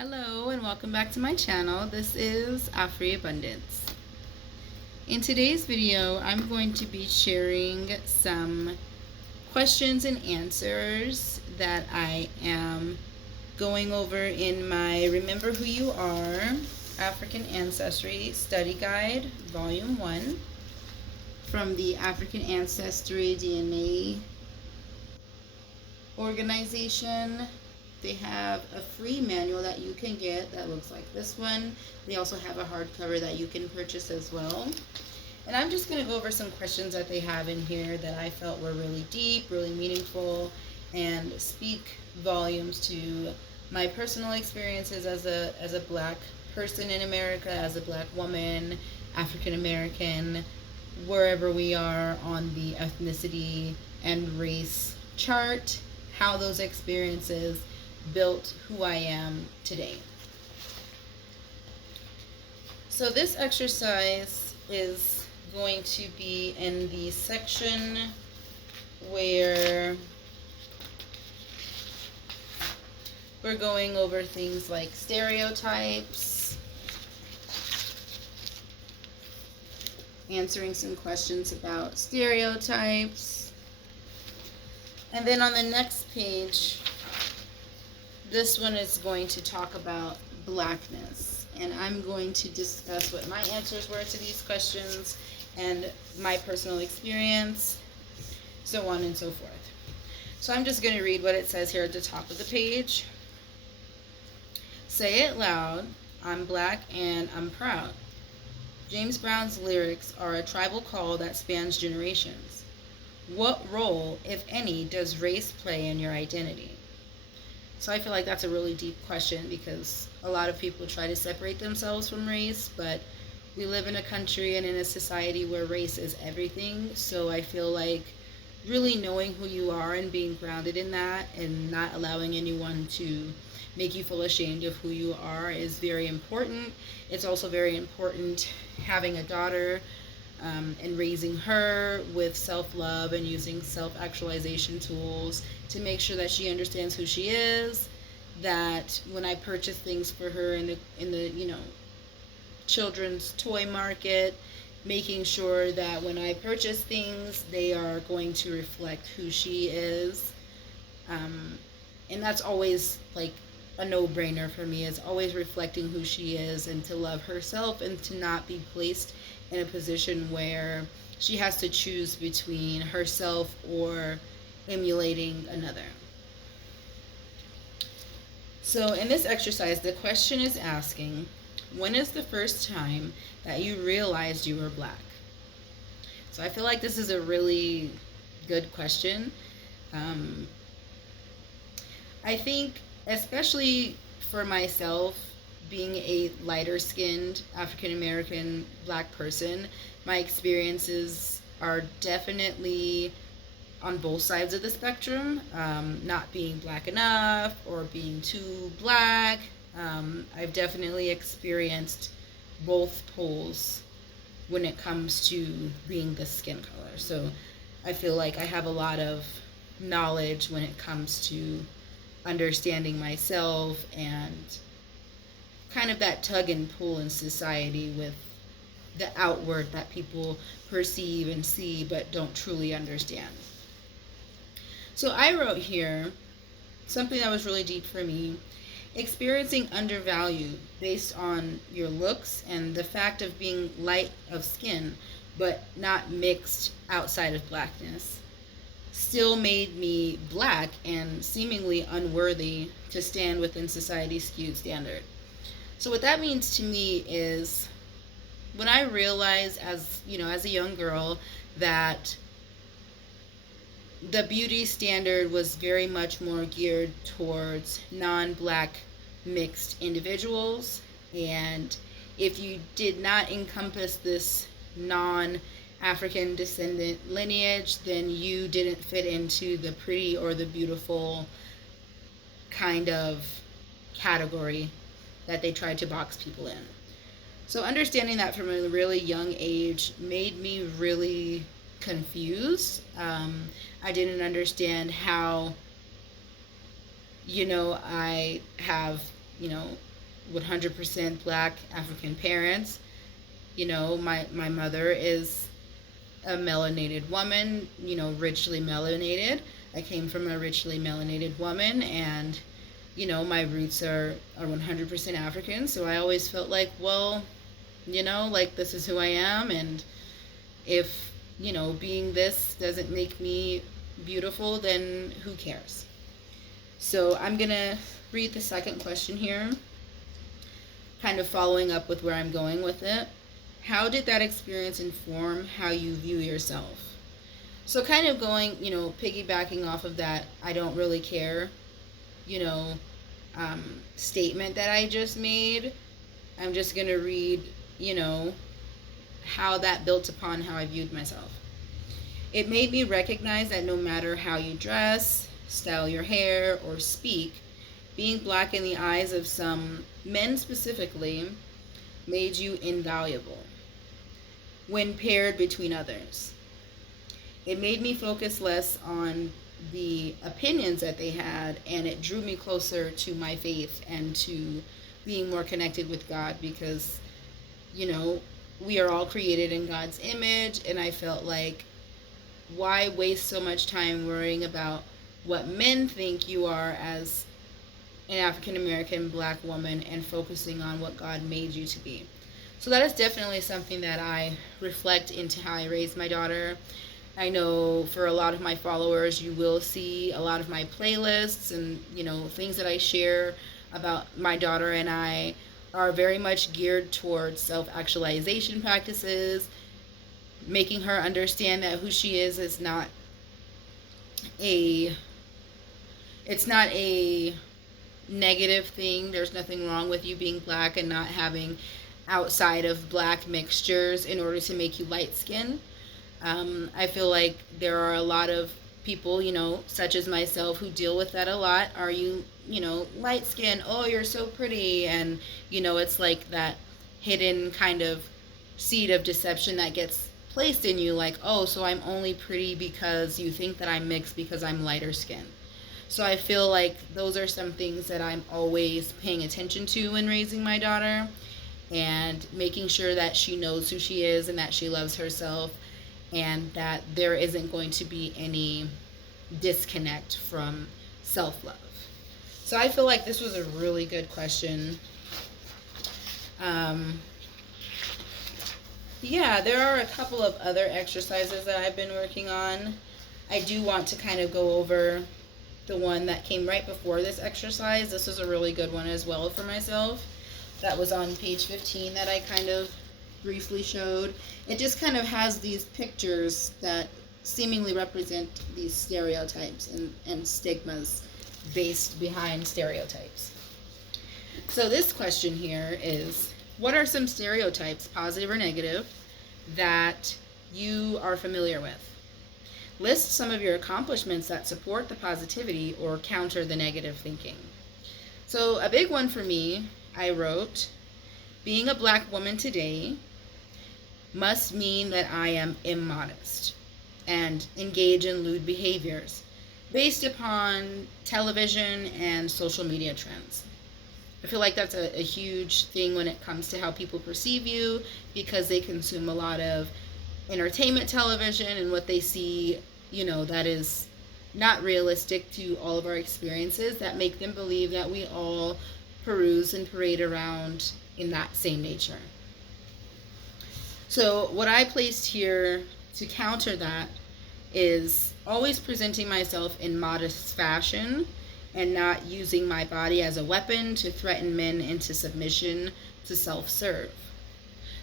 Hello and welcome back to my channel. This is Afri Abundance. In today's video, I'm going to be sharing some questions and answers that I am going over in my Remember Who You Are African Ancestry Study Guide, Volume 1, from the African Ancestry DNA organization. They have a free manual that you can get that looks like this one. They also have a hardcover that you can purchase as well. And I'm just going to go over some questions that they have in here that I felt were really deep, really meaningful, and speak volumes to my personal experiences as a black person in America, as a black woman, African American, wherever we are on the ethnicity and race chart, how those experiences built who I am today. So this exercise is going to be in the section where we're going over things like stereotypes, answering some questions about stereotypes, and then on the next page, this one is going to talk about blackness, and I'm going to discuss what my answers were to these questions and my personal experience, so on and so forth. So I'm just going to read what it says here at the top of the page. Say it loud, I'm black and I'm proud. James Brown's lyrics are a tribal call that spans generations. What role, if any, does race play in your identity? So I feel like that's a really deep question because a lot of people try to separate themselves from race, but we live in a country and in a society where race is everything. So I feel like really knowing who you are and being grounded in that and not allowing anyone to make you feel ashamed of who you are is very important. It's also very important having a daughter and raising her with self-love and using self-actualization tools to make sure that she understands who she is, that when I purchase things for her in the children's toy market, making sure that when I purchase things, they are going to reflect who she is. And that's always like a no-brainer for me, is always reflecting who she is and to love herself and to not be placed in a position where she has to choose between herself or emulating another. So in this exercise, the question is asking, when is the first time that you realized you were black? So I feel like this is a really good question. I think, especially for myself, being a lighter skinned African American black person, my experiences are definitely on both sides of the spectrum, not being black enough or being too black. I've definitely experienced both poles when it comes to being the skin color. So I feel like I have a lot of knowledge when it comes to understanding myself and kind of that tug and pull in society with the outward that people perceive and see but don't truly understand. So I wrote here something that was really deep for me: experiencing undervalue based on your looks and the fact of being light of skin but not mixed outside of blackness still made me black and seemingly unworthy to stand within society's skewed standard. So what that means to me is when I realized as a young girl that the beauty standard was very much more geared towards non-black mixed individuals, and if you did not encompass this non-African descendant lineage, then you didn't fit into the pretty or the beautiful kind of category that they tried to box people in. So understanding that from a really young age made me really confused. I didn't understand how I have 100% black African parents. My mother is a melanated woman, richly melanated. I came from a richly melanated woman, and my roots are 100% African. So I always felt like, well, like this is who I am, and if being this doesn't make me beautiful, then who cares? So I'm gonna read the second question here, kind of following up with where I'm going with it. How did that experience inform how you view yourself? So kind of going, piggybacking off of that, I don't really care, you know, statement that I just made. I'm just going to read, how that built upon how I viewed myself. It made me recognize that no matter how you dress, style your hair, or speak, being black in the eyes of some men specifically made you invaluable when paired between others. It made me focus less on the opinions that they had, and it drew me closer to my faith and to being more connected with God, because, we are all created in God's image, and I felt like, why waste so much time worrying about what men think you are as an African American black woman and focusing on what God made you to be? So that is definitely something that I reflect into how I raised my daughter. I know for a lot of my followers, you will see a lot of my playlists and, things that I share about my daughter and I are very much geared towards self-actualization practices, making her understand that who she is not a it's not a negative thing. There's nothing wrong with you being black and not having outside of black mixtures in order to make you light skinned. I feel like there are a lot of people, such as myself, who deal with that a lot. Are you, light skinned? Oh, you're so pretty. And, it's like that hidden kind of seed of deception that gets placed in you, like, oh, so I'm only pretty because you think that I'm mixed because I'm lighter skinned. So I feel like those are some things that I'm always paying attention to when raising my daughter, and making sure that she knows who she is and that she loves herself, and that there isn't going to be any disconnect from self-love. So I feel like this was a really good question. Yeah, there are a couple of other exercises that I've been working on. I do want to kind of go over the one that came right before this exercise. This was a really good one as well for myself. That was on page 15 that I kind of briefly showed. It just kind of has these pictures that seemingly represent these stereotypes and stigmas based behind stereotypes. So this question here is, what are some stereotypes, positive or negative, that you are familiar with? List some of your accomplishments that support the positivity or counter the negative thinking. So a big one for me, I wrote, being a black woman today must mean that I am immodest and engage in lewd behaviors based upon television and social media trends. I feel like that's a huge thing when it comes to how people perceive you, because they consume a lot of entertainment television, and what they see, that is not realistic to all of our experiences, that make them believe that we all peruse and parade around in that same nature. So what I placed here to counter that is always presenting myself in modest fashion and not using my body as a weapon to threaten men into submission to self-serve.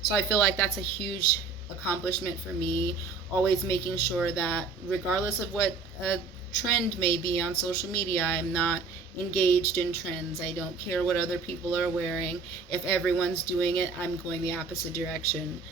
So I feel like that's a huge accomplishment for me, always making sure that regardless of what a trend may be on social media, I'm not engaged in trends. I don't care what other people are wearing. If everyone's doing it, I'm going the opposite direction.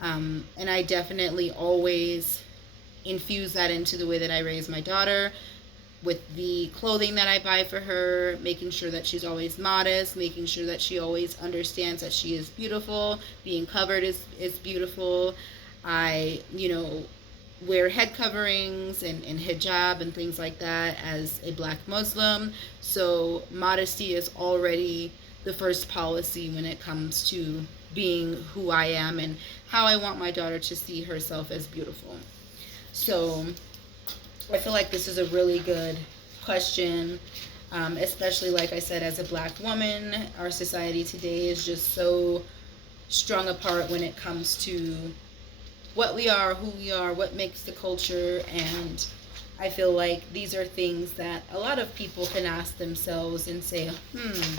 And I definitely always infuse that into the way that I raise my daughter, with the clothing that I buy for her, making sure that she's always modest, making sure that she always understands that she is beautiful, being covered is beautiful. I, wear head coverings and hijab and things like that as a black Muslim. So modesty is already the first policy when it comes to being who I am and how I want my daughter to see herself as beautiful. So I feel like this is a really good question, especially, like I said, as a Black woman. Our society today is just so strung apart when it comes to what we are, who we are, what makes the culture, and I feel like these are things that a lot of people can ask themselves and say,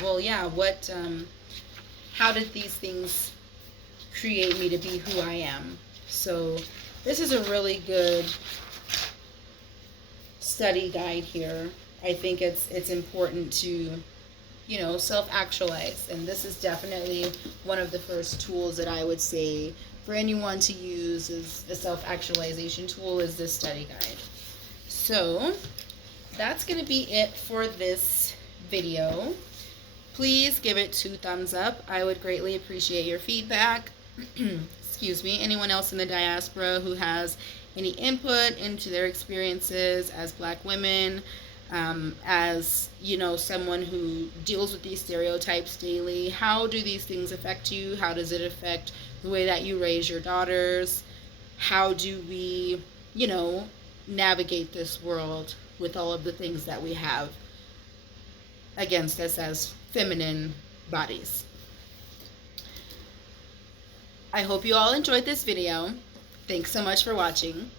well, yeah, how did these things create me to be who I am? So this is a really good study guide here. I think it's important to, self-actualize, and this is definitely one of the first tools that I would say for anyone to use as a self-actualization tool is this study guide. So that's going to be it for this video. Please give it 2 thumbs up. I would greatly appreciate your feedback. Excuse me. Anyone else in the diaspora who has any input into their experiences as Black women, as someone who deals with these stereotypes daily, how do these things affect you? How does it affect the way that you raise your daughters? How do we navigate this world with all of the things that we have against us as feminine bodies? I hope you all enjoyed this video. Thanks so much for watching.